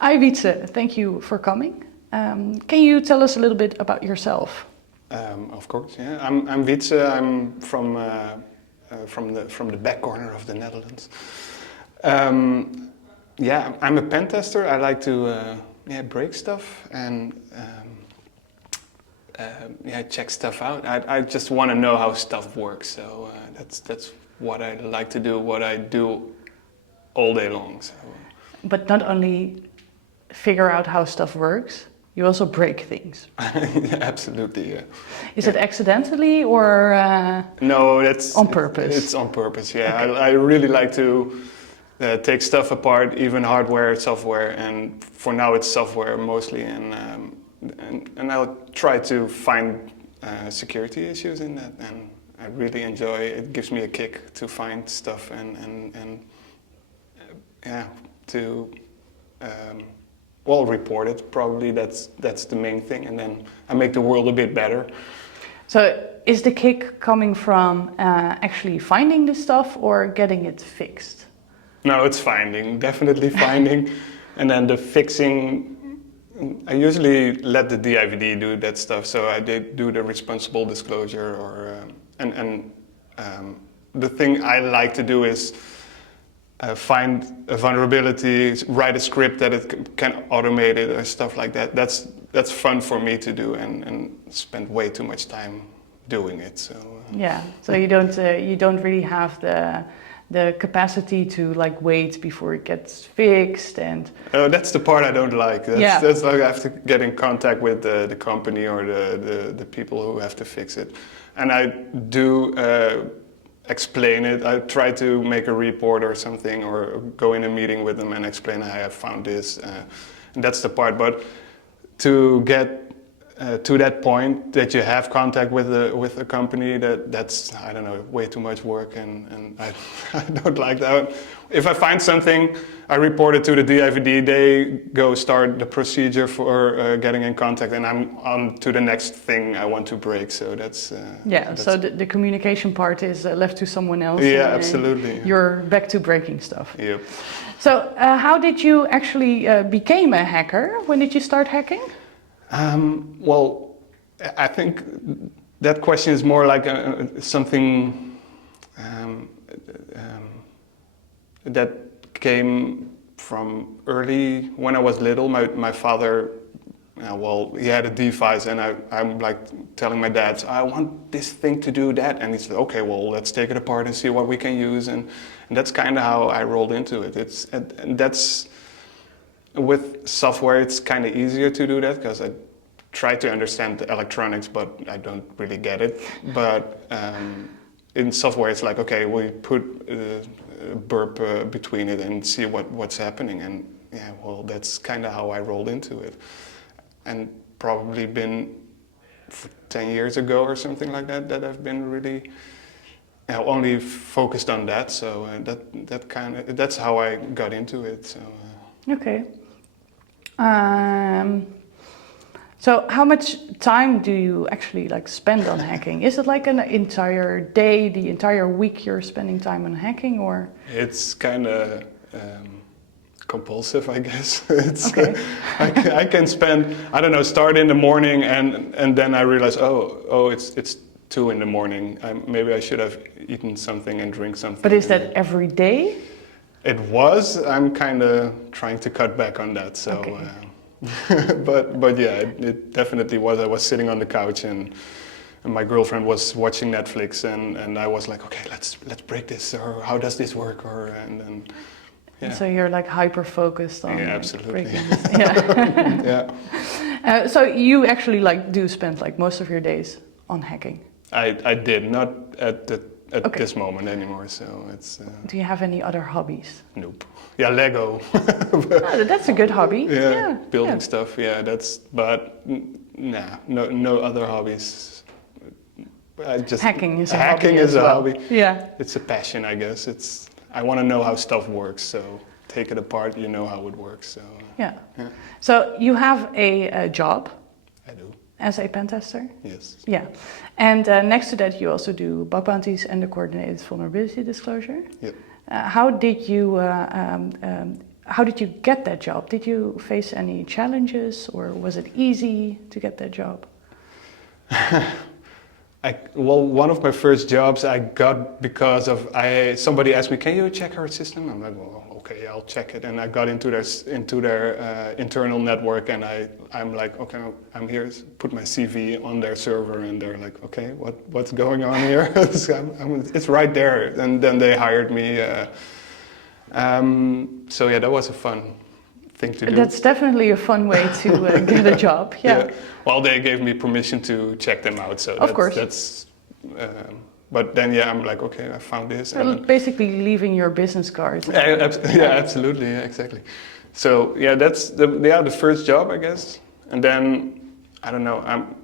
Hi Wietse, thank you for coming. Can you tell us a little bit about yourself? Of course, yeah. I'm Wietse. I'm from the back corner of the Netherlands. Yeah, I'm a pen tester. I like to break stuff and check stuff out. I just want to know how stuff works. So that's what I like to do. What I do all day long. So. But not only figure out how stuff works, you also break things. Absolutely, yeah. Is it accidentally or no? That's on purpose? It's on purpose. Yeah, Okay. I really like to take stuff apart, even hardware, software, and for now it's software mostly. And I'll try to find security issues in that, and I really enjoy it. It gives me a kick to find stuff and to report it. Probably that's the main thing, and then I make the world a bit better. So is the kick coming from actually finding the stuff or getting it fixed? No, it's finding, definitely finding, and then the fixing. I usually let the DIVD do that stuff, so I did do the responsible disclosure, the thing I like to do is find a vulnerability, write a script that it can automate it or stuff like that. That's fun for me to do, and spend way too much time doing it. So yeah, so you don't really have the capacity to like wait before it gets fixed and. Oh, that's the part I don't like. That's like I have to get in contact with the company or the people who have to fix it, and I do explain it. I try to make a report or something, or go in a meeting with them and explain how I found this, and that's the part. But to get to that point that you have contact with a company, that's I don't know, way too much work, and I don't like that. If I find something, I report it to the DIVD. They go start the procedure for getting in contact, and I'm on to the next thing I want to break. So that's so the communication part is left to someone else. Yeah, absolutely. You're back to breaking stuff. Yep. So how did you actually became a hacker? When did you start hacking? Well, I think that question is more like something that came from early when I was little. My father, he had a device, and I'm like telling my dad, I want this thing to do that, and he said, okay, well, let's take it apart and see what we can use, and that's kind of how I rolled into it. And that's. With software, it's kind of easier to do that because I try to understand the electronics, but I don't really get it. But in software, it's like, okay, we put a burp between it and see what's happening. And yeah, well, that's kind of how I rolled into it. And probably been 10 years ago or something like that I've been really only focused on that. So that's how I got into it. So. Okay. So how much time do you actually like spend on hacking? Is it like an entire day, the entire week you're spending time on hacking, or? It's kind of compulsive, I guess. It's, okay. I can spend, I don't know, start in the morning and then I realize, it's 2 in the morning. Maybe I should have eaten something and drink something. But is that every day? It was. I'm kind of trying to cut back on that. So, okay. but yeah, it definitely was. I was sitting on the couch and my girlfriend was watching Netflix, and I was like, okay, let's break this, or how does this work, or and then. Yeah. And so you're like hyper focused on absolutely. breaking this. Yeah. Yeah. So you actually like do spend like most of your days on hacking? I did not at okay. this moment anymore, so it's. Do you have any other hobbies? Nope. Yeah, Lego. That's a good hobby. Yeah, building stuff. Yeah, but no other hobbies. Hacking is a hobby. Yeah. It's a passion, I guess. I want to know how stuff works, so take it apart. You know how it works. So. Yeah. So you have a job. I do. As a pen tester? Yes. Yeah. And next to that, you also do bug bounties and the coordinated vulnerability disclosure. Yep. How did you how did you get that job? Did you face any challenges, or was it easy to get that job? Well, one of my first jobs I got because of somebody asked me, "Can you check our system?" I'm like, "Well, okay, I'll check it." And I got into their internal network, and I'm like, "Okay, I'm here." Put my CV on their server, and they're like, "Okay, what's going on here?" So it's right there, and then they hired me. So yeah, that was a fun thing to do. That's definitely a fun way to get a job. Yeah. Well, they gave me permission to check them out, so of course. That's. But then, yeah, I'm like, okay, I found this. Well, basically, leaving your business card. Yeah, absolutely, yeah, exactly. So yeah, that's the first job, I guess. And then I don't know.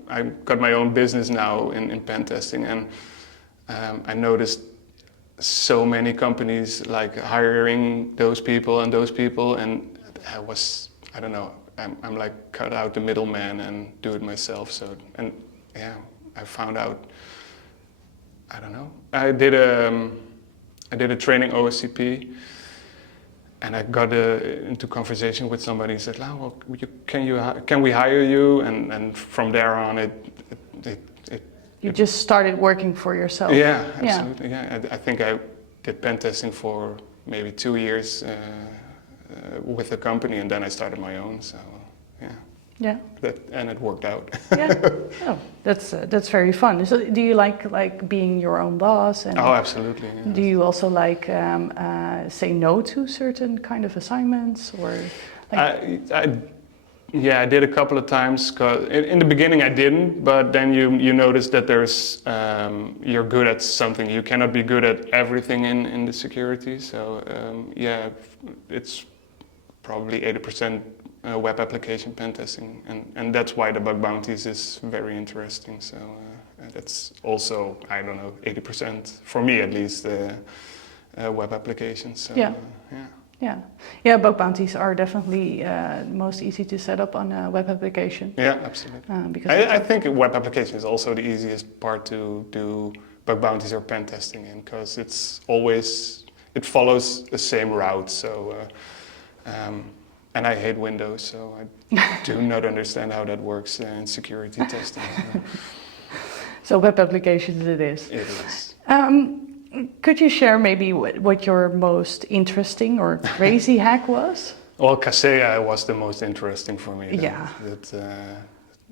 I got my own business now in pen testing, and I noticed so many companies like hiring those people, and I don't know. I'm like cut out the middleman and do it myself. So and yeah, I found out. I don't know. I did a training OSCP, and I got into conversation with somebody. He said, "Oh, well, can we hire you?" And from there on, You just started working for yourself. Yeah, absolutely. Yeah, I think I did pen testing for maybe 2 years with the company, and then I started my own. So yeah. Yeah. And it worked out. Yeah. Oh, that's very fun. So, do you like being your own boss? And oh, absolutely. Yeah. do you also like say no to certain kind of assignments, or? Like... I did a couple of times. 'Cause in the beginning I didn't, but then you notice that there's you're good at something. You cannot be good at everything in the security. So yeah, it's probably 80%. Web application pen testing, and that's why the bug bounties is very interesting. So that's also, I don't know, 80% for me at least, web applications. So, yeah. Bug bounties are definitely most easy to set up on a web application. Yeah, absolutely. Because I think a web application is also the easiest part to do bug bounties or pen testing in, because it follows the same route. So. And I hate Windows, so I do not understand how that works in security testing. So web applications it is. It is. Could you share maybe what your most interesting or crazy hack was? Well, Kaseya was the most interesting for me. Yeah.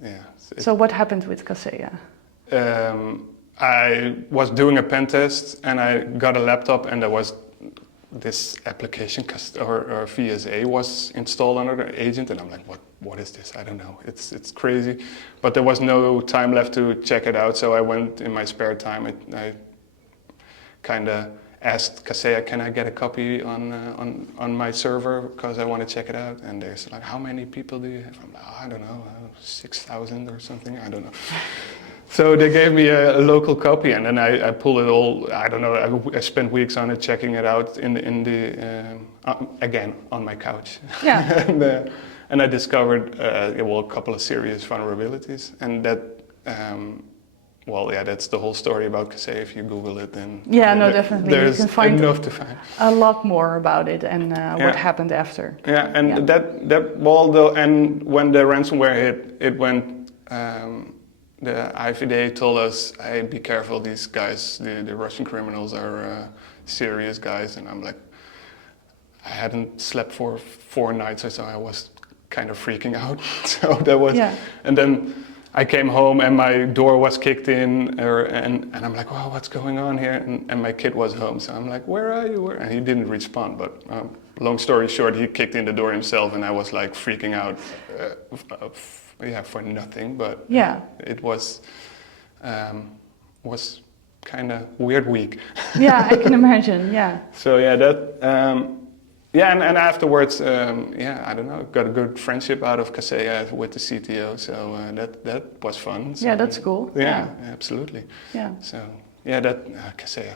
Yeah. So what happened with Kaseya? I was doing a pen test, and I got a laptop, and there was this application or VSA was installed under the agent, and I'm like, what is this? I don't know. It's crazy, but there was no time left to check it out. So I went in my spare time. I kind of asked Kaseya, "Can I get a copy on my server because I want to check it out?" And they're like, "How many people do you have?" I'm like, "I don't know, 6,000 or something. I don't know." So they gave me a local copy, and then I pulled it all. I don't know. I spent weeks on it, checking it out again on my couch. Yeah. and I discovered a couple of serious vulnerabilities, and that. That's the whole story about Kaseya. If you Google it, then definitely there's you can find enough to find. A lot more about it and what happened after. Yeah, and and when the ransomware hit, it went. The IVD told us, "Hey, be careful, these guys, the Russian criminals are serious guys." And I'm like, I hadn't slept for 4 nights or so. I was kind of freaking out. So that was, and then I came home and my door was kicked in, and I'm like, "Wow, what's going on here?" And my kid was home, so I'm like, "Where are you?" And he didn't respond. But long story short, he kicked in the door himself, and I was like freaking out. For nothing, but it was kind of weird week. Yeah, I can imagine. Yeah. So and afterwards, I don't know, got a good friendship out of Kaseya with the CTO. So that was fun. So, yeah, that's cool. Yeah, absolutely. Yeah. So that Kaseya.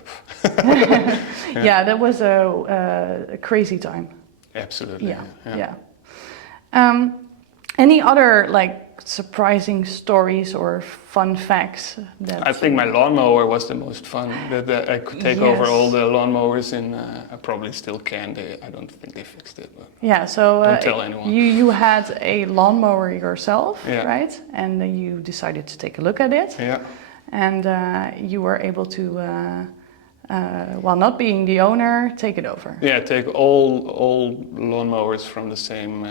That was a crazy time. Absolutely. Yeah. Any other like surprising stories or fun facts that I think my lawnmower was the most fun. That I could take over all the lawnmowers, and I probably still can. I don't think they fixed it. But yeah, so don't tell anyone. you had a lawnmower yourself, Yeah. right? And then you decided to take a look at it. Yeah. And you were able to, while not being the owner, take it over. Yeah, take all lawnmowers from the same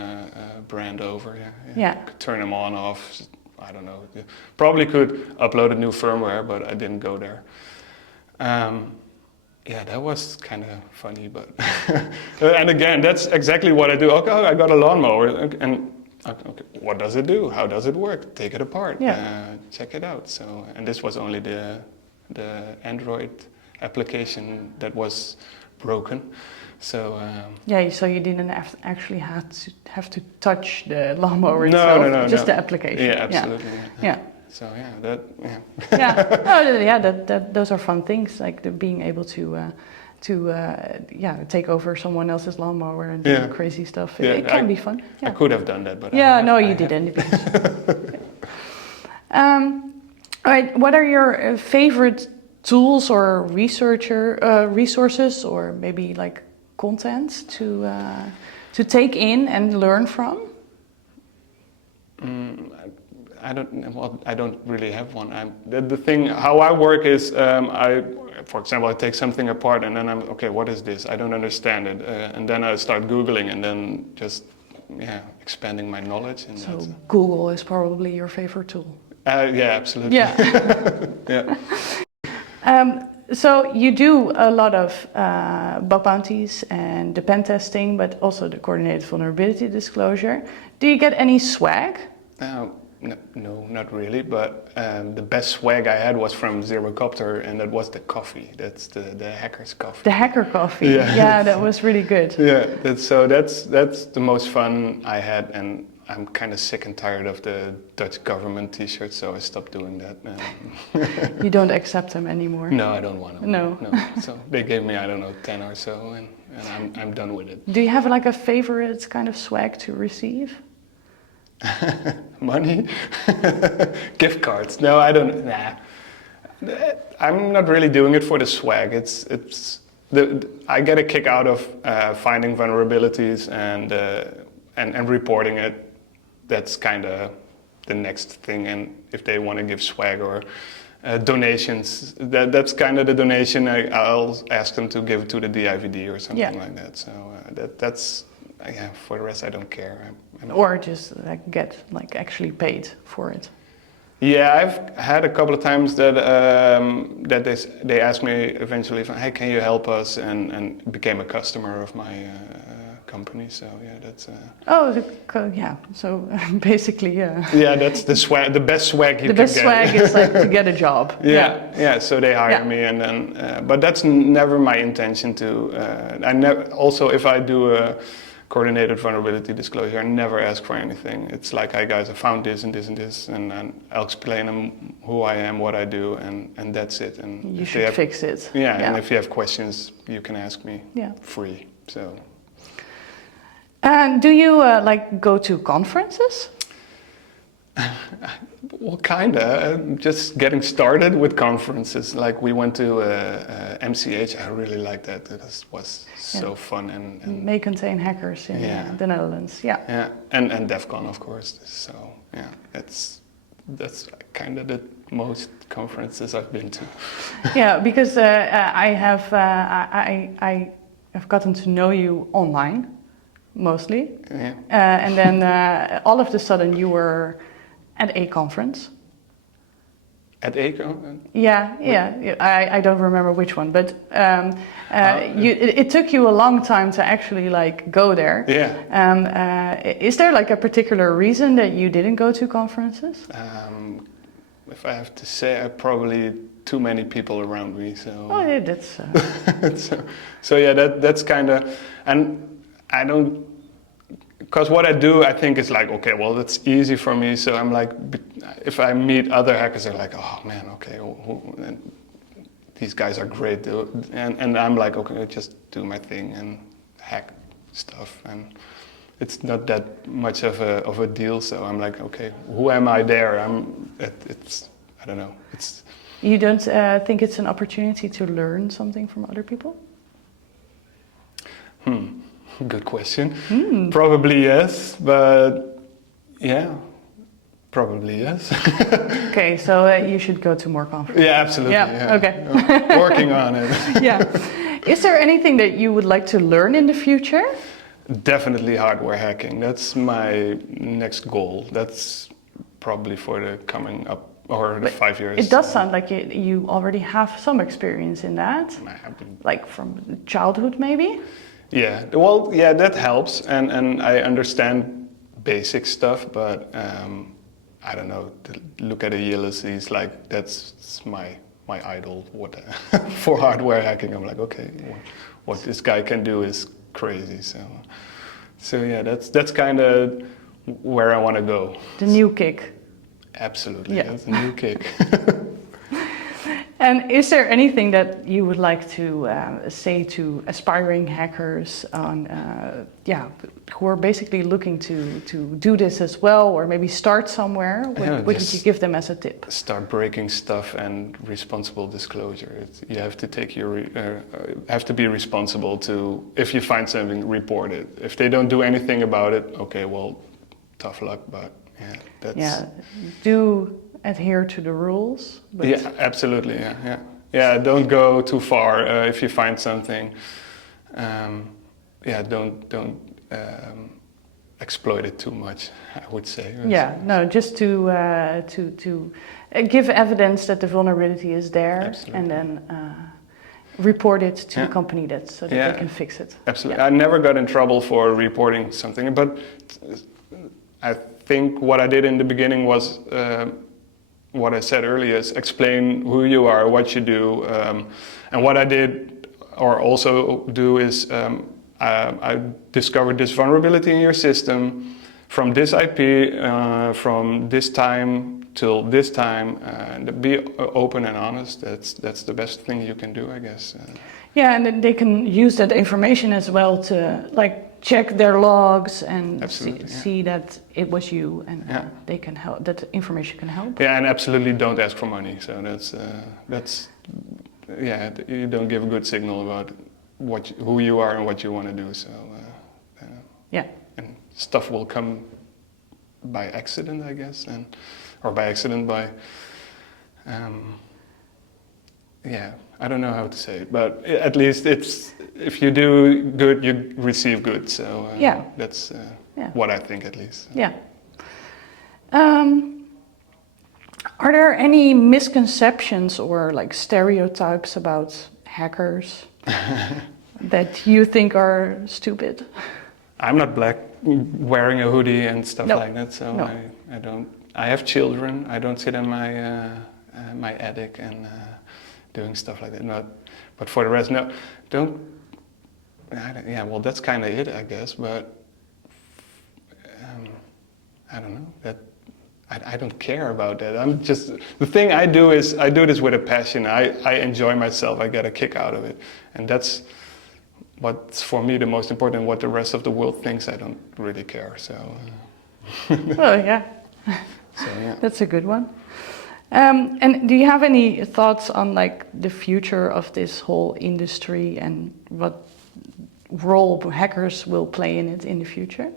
brand over. Yeah. Could turn them on, off. I don't know. Probably could upload a new firmware, but I didn't go there. Yeah, that was kind of funny, but and again, that's exactly what I do. Okay, I got a lawnmower, and okay, what does it do? How does it work? Take it apart. Yeah. Check it out. So, and this was only the Android application that was broken. So yeah, so you didn't actually have to touch the lawnmower itself, just the application. Yeah, absolutely. Yeah. So yeah, Those are fun things, like being able to take over someone else's lawnmower and do crazy stuff. It can be fun. Yeah. I could have done that, but you didn't. All right, what are your favorite tools or resources, or maybe like content to take in and learn from? I don't really have one. The thing, how I work is, for example, I take something apart and then I'm, okay, what is this? I don't understand it. And then I start Googling and then just, expanding my knowledge. And so Google is probably your favorite tool? Yeah, absolutely. Yeah. Yeah. So you do a lot of bug bounties and the pen testing, but also the coordinated vulnerability disclosure. Do you get any swag? No, not really. But the best swag I had was from Zerocopter, and that was the coffee. That's the hacker's coffee. The hacker coffee. Yeah, that was really good. Yeah, that's the most fun I had, and I'm kind of sick and tired of the Dutch government T-shirts, so I stopped doing that. You don't accept them anymore? No, I don't want them. No. So they gave me, I don't know, 10 or so, and I'm done with it. Do you have like a favorite kind of swag to receive? Money? Gift cards? No, I don't. Nah. I'm not really doing it for the swag. I get a kick out of finding vulnerabilities and reporting it. That's kind of the next thing. And if they want to give swag or donations, that's kind of the donation. I'll ask them to give it to the DIVD or something like that. So that's for the rest, I don't care. Or just get actually paid for it. Yeah, I've had a couple of times that they asked me eventually, hey, can you help us, and became a customer of my company. So yeah, that's. So basically, yeah. Yeah, that's the swag. The best swag you can get. The best swag is like to get a job. Yeah. So they hire me, and then, but that's never my intention to. I never. Also, if I do a coordinated vulnerability disclosure, I never ask for anything. It's like, hey guys, I found this and this and this, and I'll explain them who I am, what I do, and that's it. And you should fix it. Yeah, and if you have questions, you can ask me free. So. And do you go to conferences? Well, kinda. Just getting started with conferences. Like we went to MCH. I really liked that. It was so fun and may contain hackers in the Netherlands. Yeah. And DEF CON, of course. So yeah, that's kind of the most conferences I've been to. Yeah, because I have gotten to know you online, mostly. Yeah. And then all of a sudden you were at a conference. At a conference? Yeah. I don't remember which one, but it took you a long time to actually go there. Yeah. Is there a particular reason that you didn't go to conferences? If I have to say, I probably too many people around me. So. Oh, yeah, that's. So yeah, that's kind of, and I don't. Because what I do, I think is okay, well, that's easy for me. So I'm if I meet other hackers, they're like, oh man, okay, these guys are great, dude. And I'm like, okay, just do my thing and hack stuff. And it's not that much of a deal. So I'm like, okay, who am I there? It's I don't know. It's. You don't think it's an opportunity to learn something from other people? Good question. Probably yes, but yeah, probably yes. Okay, so you should go to more conferences. Yeah, absolutely. Yeah. Okay. Working on it. Yeah. Is there anything that you would like to learn in the future? Definitely hardware hacking. That's my next goal. That's probably for the coming up or the 5 years. It does sound like you already have some experience in that, like from childhood maybe? Yeah, well, yeah, that helps, and I understand basic stuff, but I don't know. To look at Ulysses, like that's my idol. What for hardware hacking? I'm like, okay, what this guy can do is crazy. So yeah, that's kind of where I want to go. The new kick. Absolutely, Yeah. that's a new kick. And is there anything that you would like to say to aspiring hackers on, who are basically looking to do this as well, or maybe start somewhere? What would you give them as a tip? Start breaking stuff and responsible disclosure. You have to take have to be responsible to. If you find something, report it. If they don't do anything about it, okay, well, tough luck. But yeah, that's. Do adhere to the rules. But yeah, absolutely. Yeah. Don't go too far if you find something. Don't exploit it too much, I would say. Yeah, no, just to give evidence that the vulnerability is there. Absolutely. And then report it to the company so that they can fix it. Absolutely. Yeah. I never got in trouble for reporting something, but I think what I did in the beginning was what I said earlier is explain who you are, what you do, and what I did or also do is I discovered this vulnerability in your system from this IP, from this time till this time, and be open and honest. That's the best thing you can do, I guess. Yeah, and then they can use that information as well to check their logs and see that it was you, and they can help. That information can help. Yeah, and absolutely don't ask for money. So that's you don't give a good signal about who you are and what you want to do. So and stuff will come by accident, I guess, or by accident by. I don't know how to say it, but at least if you do good, you receive good. So that's what I think, at least. Yeah. Are there any misconceptions or stereotypes about hackers that you think are stupid? I'm not black, wearing a hoodie and stuff like that. So No. I don't. I have children. I don't sit in my attic and. Doing stuff like that. But for the rest, no. Don't. Well, that's kind of it, I guess. But I don't know. That I don't care about that. I'm just the thing I do is I do this with a passion. I enjoy myself. I get a kick out of it, and that's what's for me the most important. What the rest of the world thinks, I don't really care. So. Well, yeah. So yeah. That's a good one. And do you have any thoughts on the future of this whole industry and what role hackers will play in it in the future?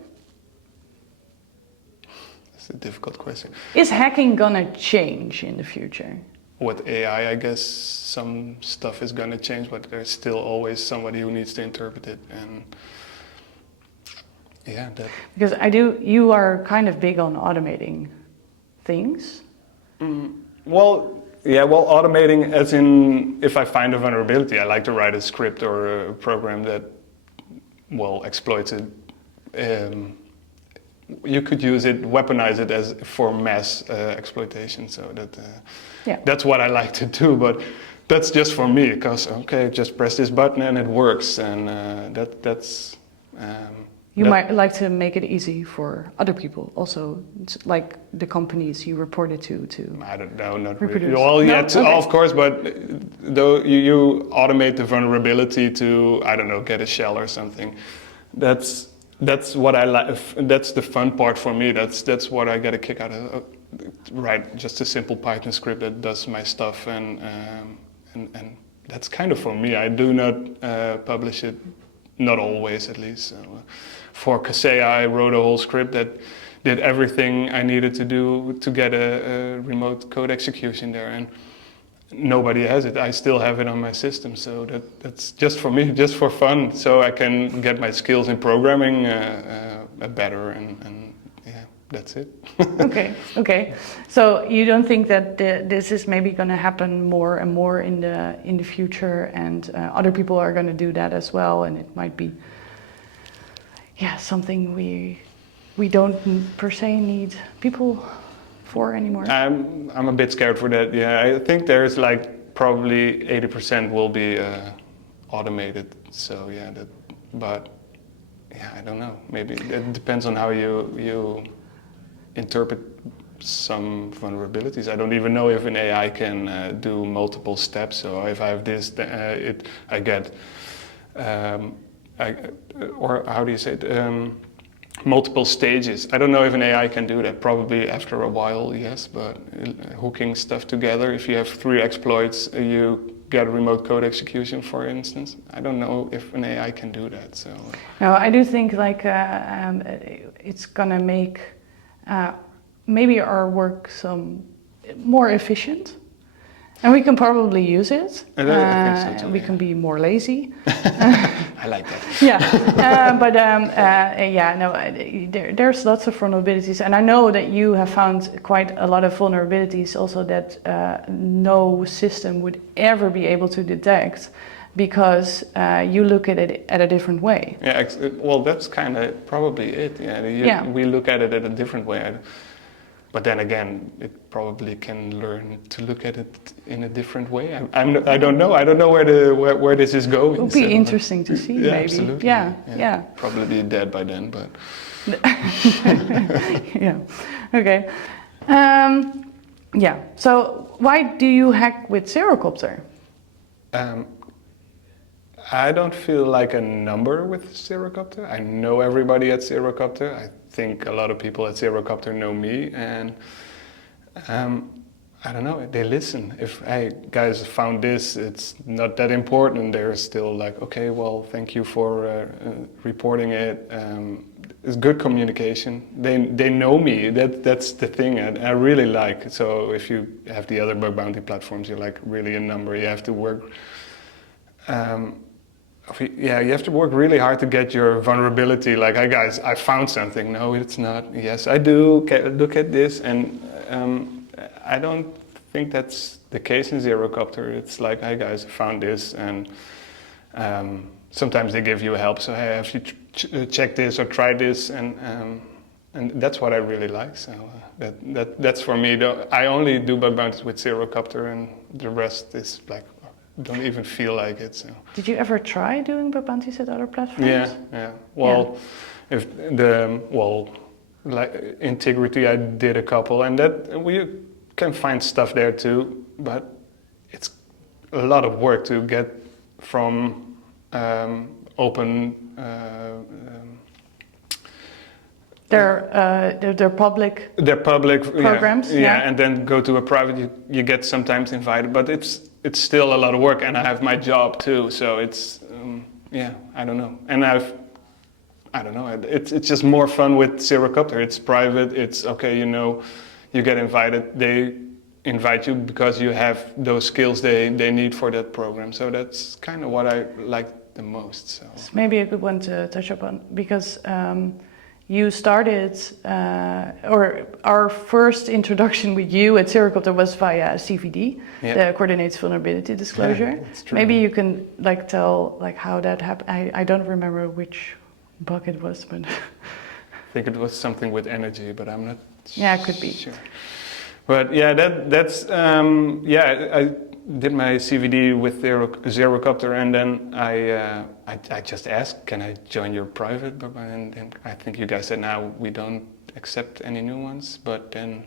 That's a difficult question. Is hacking gonna change in the future? With AI, I guess some stuff is gonna change, but there's still always somebody who needs to interpret it, and that. Because you are kind of big on automating things. Automating as in if I find a vulnerability, I like to write a script or a program that exploits it. You could use it, weaponize it as for mass exploitation. So that's what I like to do. But that's just for me, because just press this button and it works, and that's. You might like to make it easy for other people, also, like the companies you reported to. I don't know, not reproduce. Really. Well, No? Of course, but though you automate the vulnerability to, I don't know, get a shell or something. that's what I like. That's the fun part for me. That's what I get a kick out of. Right, just a simple Python script that does my stuff, and that's kind of for me. I do not publish it, not always at least. So, for Kaseya, I wrote a whole script that did everything I needed to do to get a remote code execution there, and nobody has it. I still have it on my system, so that's just for me, just for fun, so I can get my skills in programming better, and yeah, that's it. Okay. So you don't think that this is maybe going to happen more and more in the future, and other people are going to do that as well, and it might be, yeah, something we don't per se need people for anymore? I'm a bit scared for that. Yeah, I think there's like probably 80% will be automated. So yeah, but yeah, I don't know. Maybe it depends on how you interpret some vulnerabilities. I don't even know if an AI can do multiple steps. So if I have this, I get, or how do you say it? Multiple stages. I don't know if an AI can do that. Probably after a while, yes, but hooking stuff together, if you have 3 exploits, you get a remote code execution, for instance. I don't know if an AI can do that. So no, I do think like it's gonna make maybe our work some more efficient, and we can probably use it. I think so too, we can be more lazy. I like that. There's lots of vulnerabilities, and I know that you have found quite a lot of vulnerabilities also that no system would ever be able to detect, because you look at it at a different way. Yeah, well, that's kind of probably it. Yeah, we look at it in a different way. But then again, it probably can learn to look at it in a different way. I don't know. I don't know where this is going. It would be interesting to see. Yeah, maybe. Absolutely. Yeah. Probably be dead by then, but. Yeah. Okay. Yeah. So why do you hack with Zerocopter? I don't feel like a number with Zerocopter. I know everybody at Zerocopter. I think a lot of people at Zerocopter know me, and I don't know, they listen. If, hey, guys found this, it's not that important, they're still like, okay, well, thank you for reporting it. It's good communication. They know me. That's the thing I really like. So if you have the other bug bounty platforms, you're like really a number. You have to work. You have to work really hard to get your vulnerability. Like, hey guys, I found something. No, it's not. Yes, I do. Look at this. And I don't think that's the case in Zerocopter. It's like, hey guys, I found this, and sometimes they give you help. So hey, have you check this or try this, and that's what I really like. So that's for me. I only do bug bounties with Zerocopter, and the rest is like, don't even feel like it. So. Did you ever try doing bug bounties at other platforms? Yeah. Well, if like integrity, I did a couple, and that we can find stuff there too. But it's a lot of work to get from open. They're public. They're public programs. Yeah, and then go to a private. You get sometimes invited, but it's still a lot of work, and I have my job too, so it's I don't know. And I don't know. It's just more fun with Zerocopter. It's private. It's okay. You get invited. They invite you because you have those skills they need for that program. So that's kind of what I like the most. So it's maybe a good one to touch upon, because you started, or our first introduction with you at Zerocopter was via CVD, the Coordinates Vulnerability Disclosure. Yeah, that's true. Maybe you can tell how that happened. I don't remember which bug it was, but I think it was something with energy, but I'm not. Yeah, it could be. Sure. But yeah, that's I did my CVD with Zerocopter, and then I just asked, can I join your private? And I think you guys said, now we don't accept any new ones. But then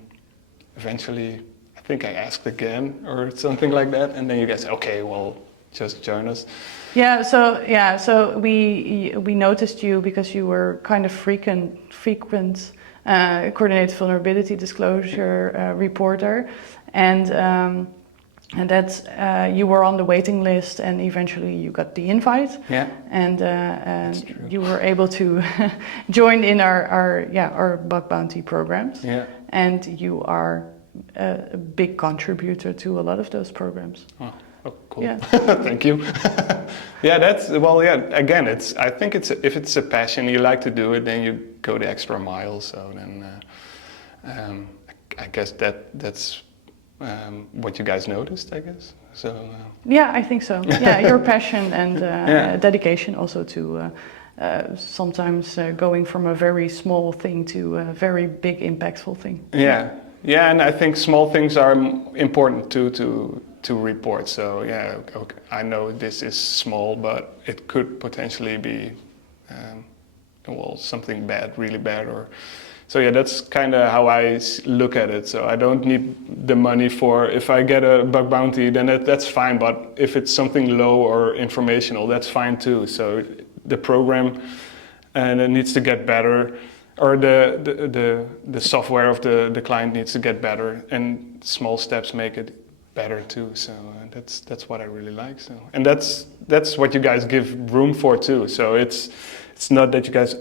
eventually, I think I asked again or something like that, and then you guys said, okay, well, just join us. So we noticed you because you were kind of frequent coordinated vulnerability disclosure reporter, and that's you were on the waiting list, and eventually you got the invite. Yeah. And you were able to join in our bug bounty programs. Yeah. And you are a big contributor to a lot of those programs. Oh, cool. Yeah. Thank you. Again, I think if it's a passion, you like to do it, then you go the extra mile. So then, I guess that's what you guys noticed, I guess. So. Yeah, I think so. Yeah, your passion and dedication also to sometimes going from a very small thing to a very big, impactful thing. Yeah, and I think small things are important too to report. So okay, I know this is small, but it could potentially be something bad, really bad, or so. Yeah, that's kind of how I look at it. So I don't need the money for if I get a bug bounty, then that's fine. But if it's something low or informational, that's fine too. So the program and it needs to get better. Or the software of the client needs to get better, and small steps make it better too. So that's what I really like. So, and that's what you guys give room for too. So it's not that you guys.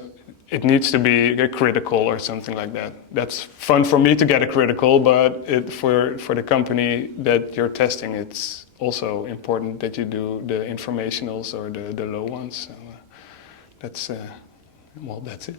It needs to be a critical or something like that. That's fun for me to get a critical, but for the company that you're testing, it's also important that you do the informationals or the low ones. So that's. Well, that's it.